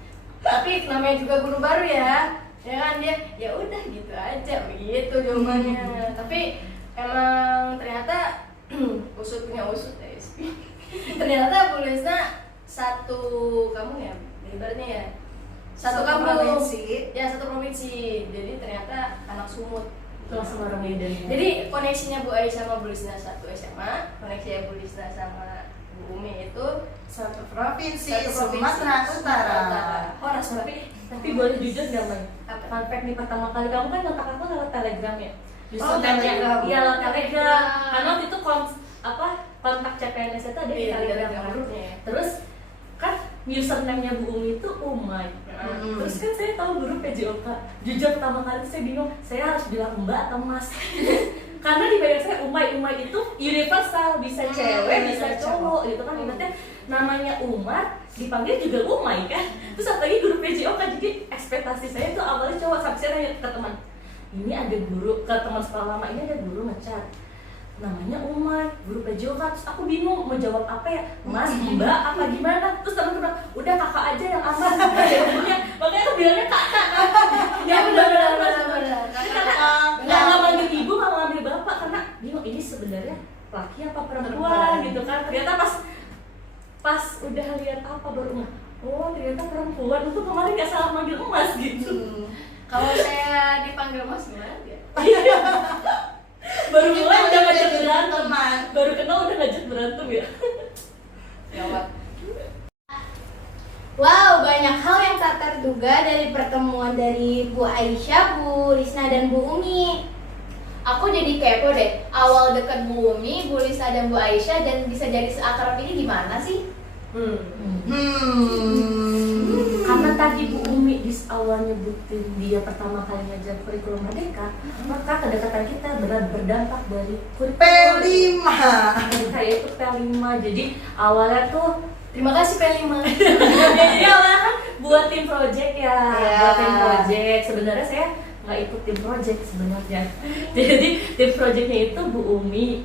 Tapi namanya juga guru baru ya kan dia ya udah gitu aja begitu jawabannya. Tapi emang ternyata usut punya usut ya. Ternyata Bu Risna satu kamu ya, ibaratnya ya satu kampung, provinsi. ya satu provinsi. Jadi ternyata anak Sumut. Terus sama orang Medan ya. Jadi koneksinya Bu Ai sama Bu Risna satu SMA, koneksinya Bu Risna sama Bu Umi itu Satu provinsi, satu provinsi, Sumatera Utara. Horas Tapi boleh jujur nggak Mai? Apa? Fun fact nih, pertama kali kamu kan kontak aku lewat Telegram ya? Oh, Telegram. Iya lewat Telegram. Karena waktu itu kontak CPNS itu ada di Iya, di Telegram Telegram kan? grupnya ya. Terus kan username-nya Bu Umi itu Umay. Terus kan saya tahu guru PJOK. Jujur pertama kali saya bingung, saya harus bilang Mbak atau Mas. Karena di bayangan saya Umay itu universal, bisa cewek, bisa cowok gitu kan. Ibaratnya namanya Umar dipanggil juga Umay kan. Terus apalagi guru PJOK, jadi ekspektasi saya tuh awalnya cowok. Sampai saya nanya ke teman, ini ada guru, ke teman sekolah lama ini ada guru ngecat namanya Umar, guru PJOK. Terus aku bingung mau jawab apa ya, Mas, Mbak, apa gimana. Terus teman bilang, udah kakak aja yang aman. Makanya aku bilangnya kakak. Ya benar. Nggak manggil ibu, nggak manggil bapak, karena bingung ini sebenarnya laki apa perempuan gitu kan. Ternyata pas udah lihat apa baru oh ternyata perempuan. Untuk kemarin nggak salah manggil Mas gitu. Kalau saya dipanggil Mas gimana ya? Baru mulai udah ngajak berantem. Teman. Baru kenal udah ngajak berantem ya. Jawab. Wow, banyak hal yang tak terduga dari pertemuan dari Bu Aisyah, Bu Risna, dan Bu Umi. Aku jadi kepo deh, awal deket Bu Umi, Bu Risna dan Bu Aisyah dan bisa jadi seakrab ini gimana sih? Karena tadi Bu Umi di awal nyebutin dia pertama kali ngajar kurikulum Merdeka, maka kedekatan kita berdampak dari kurikulum P5. Merdeka, yaitu P5. Jadi awalnya tuh Terima kasih P5. jadi awalnya kan buat tim project ya, Iya. buat tim project. Sebenarnya saya nggak ikut tim project sebenarnya. Jadi tim projectnya itu Bu Umi,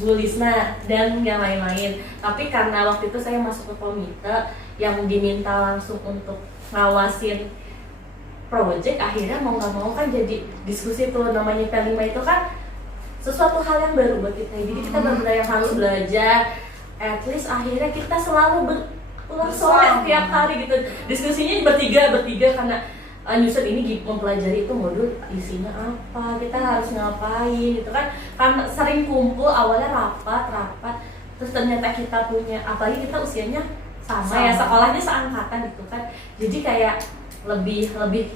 Bu Risna, dan yang lain-lain. Tapi karena waktu itu saya masuk ke komite yang diminta langsung untuk ngawasin project, akhirnya mau nggak mau kan jadi diskusi tuh. Namanya P5 itu kan sesuatu hal yang baru buat kita. Jadi kita benar-benar yang harus belajar. At least akhirnya kita selalu berulang sore setiap hari gitu. Diskusinya bertiga karena nyusun ini mempelajari itu modul isinya apa, kita harus ngapain gitu kan. Karena sering kumpul awalnya rapat, terus ternyata kita punya, apalagi kita usianya sama. Ya, sekolahnya seangkatan gitu kan. Jadi kayak lebih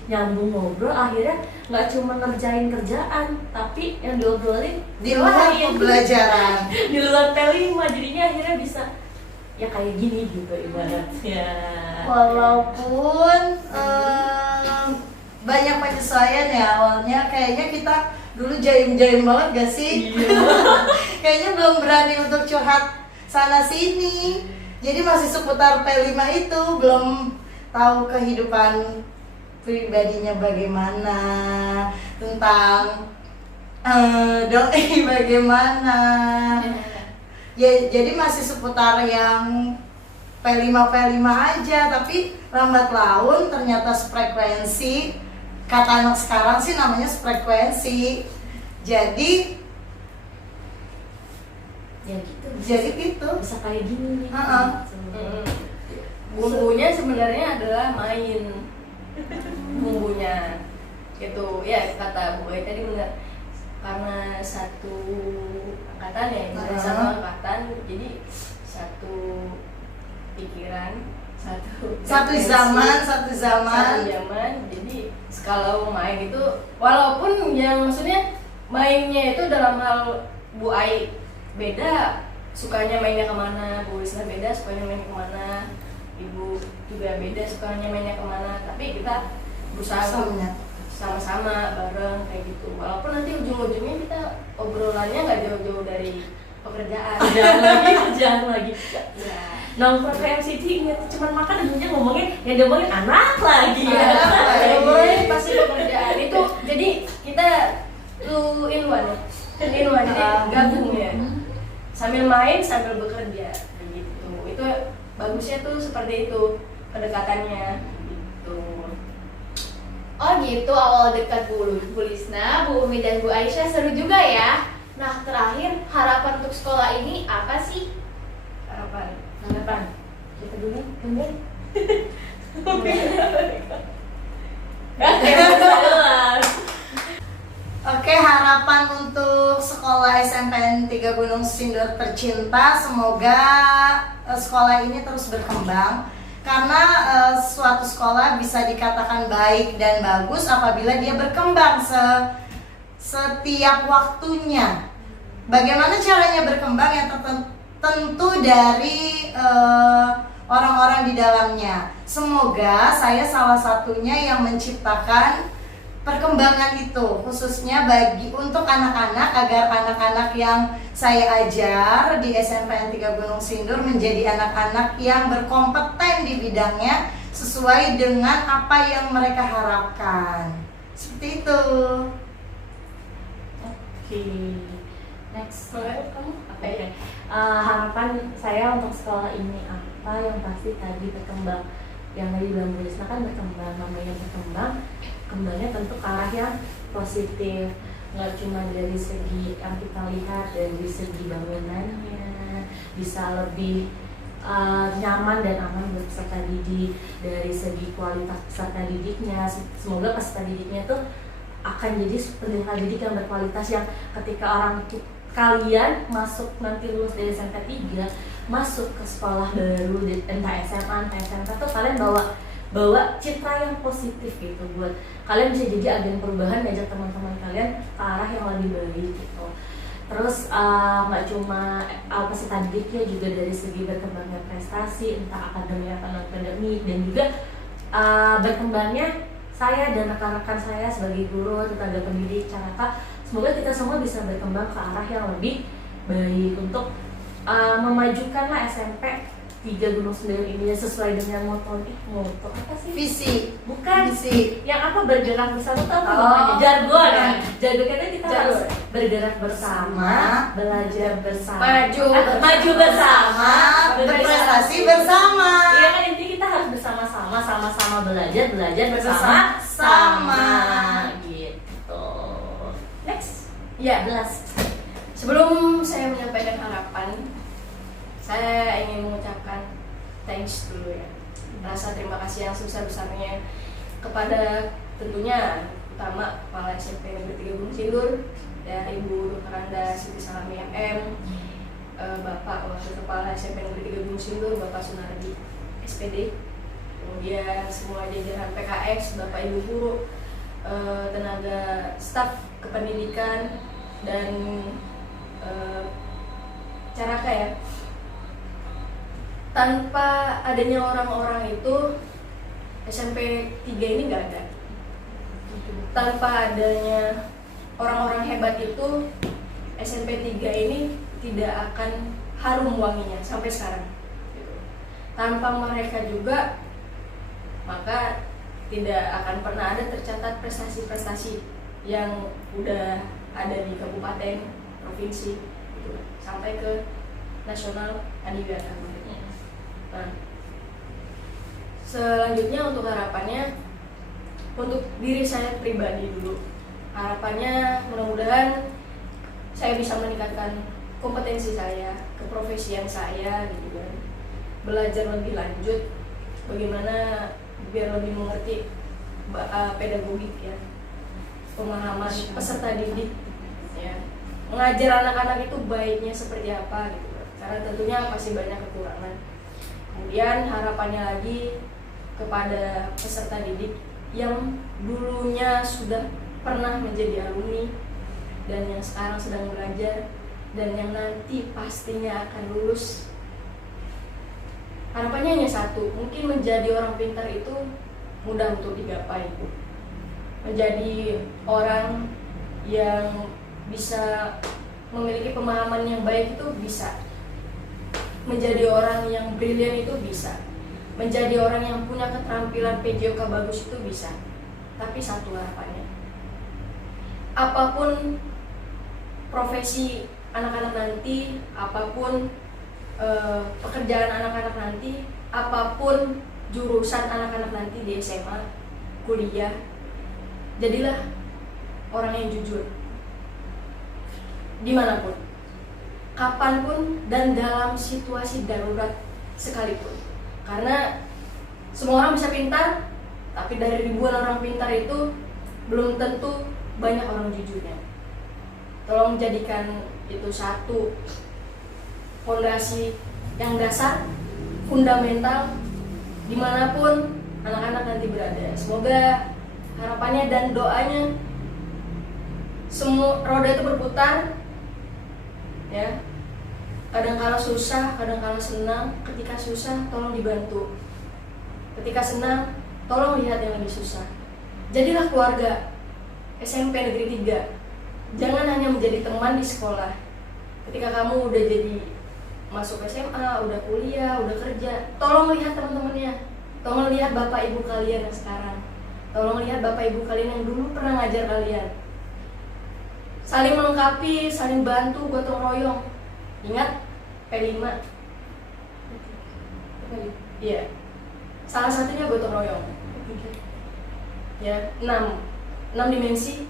nyambung ngobrol, akhirnya nggak cuma ngerjain kerjaan, tapi yang diobrolin Di luar pembelajaran. di luar P5, jadinya akhirnya bisa ya kayak gini gitu ibaratnya. Walaupun banyak penyesuaian ya awalnya, kayaknya kita dulu jaim-jaim banget gak sih? Kayaknya belum berani untuk curhat sana sini. Jadi masih seputar P5 itu, belum tahu kehidupan pribadinya bagaimana, tentang Doi bagaimana? Ya, jadi masih seputar yang P5 aja, tapi lambat laun ternyata sefrekuensi. Kata anak sekarang sih namanya sefrekuensi. Jadi Ya gitu. bisa kayak gini nih. Bumbunya sebenarnya adalah main. Bumbunya gitu ya, kata Bu Ai tadi benar, karena satu angkatan ya, misalnya satu angkatan, jadi satu pikiran, satu zaman. Jadi kalau main itu, walaupun yang maksudnya mainnya itu dalam hal Bu Ai beda, sukanya mainnya kemana, Bu Risna beda sukanya mainnya kemana, Ibu juga beda sukanya mainnya kemana, tapi kita berusaha sama-sama bareng kayak gitu. Walaupun nanti ujung-ujungnya kita obrolannya nggak jauh-jauh dari pekerjaan. Jangan lagi. Ya. Nongkrong ke MCT ingat cuman makan dan ujung ngomongin yang diomongin anak lagi. Ngomongin pasti pekerjaan itu. Jadi kita two in one, jadi gabung ya. Sambil main sambil bekerja gitu. Itu bagusnya tuh seperti itu pendekatannya gitu. Oh gitu, awal dekat Bu Lisna, Bu Umi dan Bu Aisyah, seru juga ya. Nah terakhir, harapan untuk sekolah ini apa sih? Harapan Kita dulu kemudian. Oke, harapan untuk sekolah SMPN 3 Gunung Sindur tercinta, semoga sekolah ini terus berkembang. Karena suatu sekolah bisa dikatakan baik dan bagus apabila dia berkembang setiap waktunya. Bagaimana caranya berkembang? Ya tentu dari orang-orang di dalamnya. Semoga saya salah satunya yang menciptakan perkembangan itu, khususnya untuk anak-anak, agar anak-anak yang saya ajar di SMPN 3 Gunung Sindur menjadi anak-anak yang berkompeten di bidangnya sesuai dengan apa yang mereka harapkan. Seperti itu. Oke. Next. kamu Oke. Harapan saya untuk sekolah ini apa? Yang pasti tadi berkembang. Yang tadi bilang Bu Risna kan berkembang, namanya berkembang. Kembangnya tentu ke arah yang positif, nggak cuma dari segi yang kita lihat, dari segi bangunannya bisa lebih nyaman dan aman buat peserta didik, dari segi kualitas peserta didiknya. Semoga peserta didiknya tuh akan jadi pendidikan didik yang berkualitas, yang ketika kalian masuk nanti lulus dari SMP 3 masuk ke sekolah baru, entah SMA entah SMK tuh kalian bawa citra yang positif gitu, buat kalian bisa jadi agen perubahan, ngajak teman-teman kalian ke arah yang lebih baik gitu. Terus nggak cuma peserta didiknya, juga dari segi berkembangnya prestasi, entah akademik atau non akademik, dan juga berkembangnya saya dan rekan-rekan saya sebagai guru, tenaga pendidik, Caraka. Semoga kita semua bisa berkembang ke arah yang lebih baik untuk memajukanlah SMP 3 Gunung Sindur ini ya, sesuai dengan moto apa sih? Visi. Bukan. Visi. Yang apa, bergerak bersama tuh apa namanya? Jargon ya. Jargon kita harus bergerak bersama, belajar bersama, maju bersama, berprestasi bersama. Iya kan, intinya kita harus bersama-sama, sama-sama belajar bersama-sama gitu. Next. Ya, Jelas. sebelum saya menyampaikan harapan, saya ingin mengucapkan thanks dulu ya, rasa terima kasih yang sebesar-besarnya kepada tentunya utama Kepala SMP Negeri 3 Gunung Sindur, ya Ibu Dr. Anda Siti Salami MM, Bapak Wakil Kepala SMP Negeri 3 Gunung Sindur, Bapak Sunardi SPD, kemudian semua jajaran PKS, Bapak Ibu guru, tenaga staf kependidikan, dan Caraka ya. Tanpa adanya orang-orang itu SMP 3 ini nggak ada. Tanpa adanya orang-orang hebat itu SMP 3 ini tidak akan harum wanginya sampai sekarang. Tanpa mereka juga maka tidak akan pernah ada tercatat prestasi-prestasi yang udah ada di kabupaten, provinsi, gitu, sampai ke nasional adiwiyata. Nah, selanjutnya untuk harapannya, untuk diri saya pribadi dulu, harapannya mudah-mudahan saya bisa meningkatkan kompetensi saya, keprofesian saya, gitu kan, belajar lebih lanjut, bagaimana biar lebih mengerti pedagogik ya, pemahaman peserta didik, ya, mengajar anak-anak itu baiknya seperti apa, gitu, karena tentunya masih banyak kekurangan. Kemudian harapannya lagi kepada peserta didik yang dulunya sudah pernah menjadi alumni dan yang sekarang sedang belajar dan yang nanti pastinya akan lulus. Harapannya hanya satu, mungkin menjadi orang pintar itu mudah untuk digapai. Menjadi orang yang bisa memiliki pemahaman yang baik itu bisa. Menjadi orang yang brilian itu bisa. Menjadi orang yang punya keterampilan PJOK bagus itu bisa. Tapi satu harapannya, apapun profesi anak-anak nanti, apapun pekerjaan anak-anak nanti, apapun jurusan anak-anak nanti di SMA, kuliah, jadilah orang yang jujur dimanapun, kapanpun, dan dalam situasi darurat sekalipun. Karena semua orang bisa pintar, tapi dari ribuan orang pintar itu belum tentu banyak orang jujurnya. Tolong jadikan itu satu fondasi yang dasar, fundamental, dimanapun anak-anak nanti berada. Semoga harapannya dan doanya semua roda itu berputar, ya. Kadang-kala susah, kadang-kala senang. Ketika susah, tolong dibantu. Ketika senang, tolong lihat yang lagi susah. Jadilah keluarga SMP Negeri 3. Jangan hanya menjadi teman di sekolah. Ketika kamu udah jadi masuk SMA, udah kuliah, udah kerja, tolong lihat teman-temannya. Tolong lihat bapak ibu kalian yang sekarang. Tolong lihat bapak ibu kalian yang dulu pernah ngajar kalian. Saling melengkapi, saling bantu, gotong royong. Ingat P5. Iya. Salah satunya gotong royong. Ya, 6 dimensi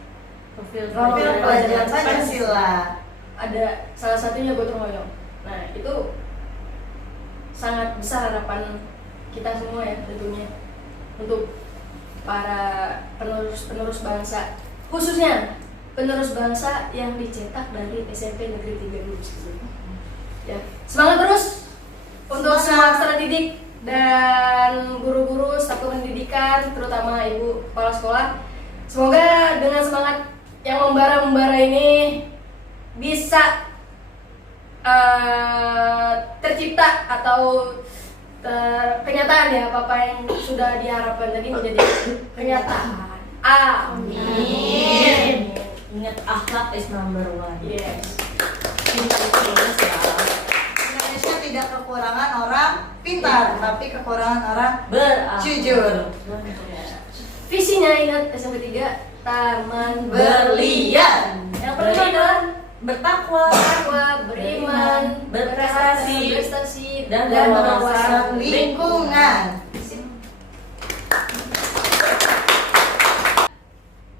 Profil pelajaran Pancasila. Ada salah satunya gotong royong. Nah, itu sangat besar harapan kita semua ya, tentunya untuk para penerus bangsa, khususnya penerus bangsa yang dicetak dari SMP Negeri 3 dulu sebelumnya. Ya, semangat terus untuk semua peserta didik dan guru-guru, staf pendidikan, terutama ibu kepala sekolah. Semoga dengan semangat yang membara ini bisa tercipta atau kenyataan ya, apa yang sudah diharapkan tadi menjadi kenyataan. Amin. Ingat, akhlak is number one. Yes. Indonesia tidak kekurangan orang pintar, tapi kekurangan orang jujur. Visinya ingat SMP 3, taman Berlian. Yang pertama adalah bertakwa, beriman, berprestasi, dan Pengawasan lingkungan.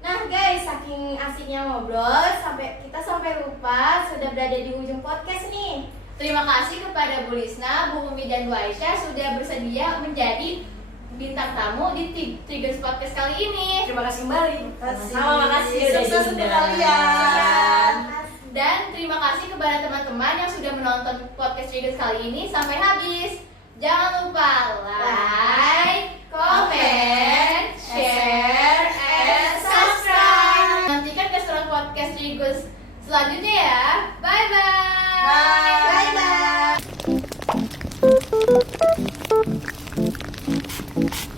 Nah guys, saking asiknya ngobrol kita sampai lupa sudah berada di ujung podcast nih. Terima kasih kepada Bu Lisna, Bu Umi, dan Bu Aisyah sudah bersedia menjadi bintang tamu di Triggers Podcast kali ini. Terima kasih kembali. Sama, makasih udah Sukses untuk diundang. kalian. Dan terima kasih kepada teman-teman yang sudah menonton podcast Triggers kali ini sampai habis. Jangan lupa like, comment, share, and subscribe. Nantikan keseruan podcast Triggers selanjutnya ya. Bye-bye. Bye. Bye bye.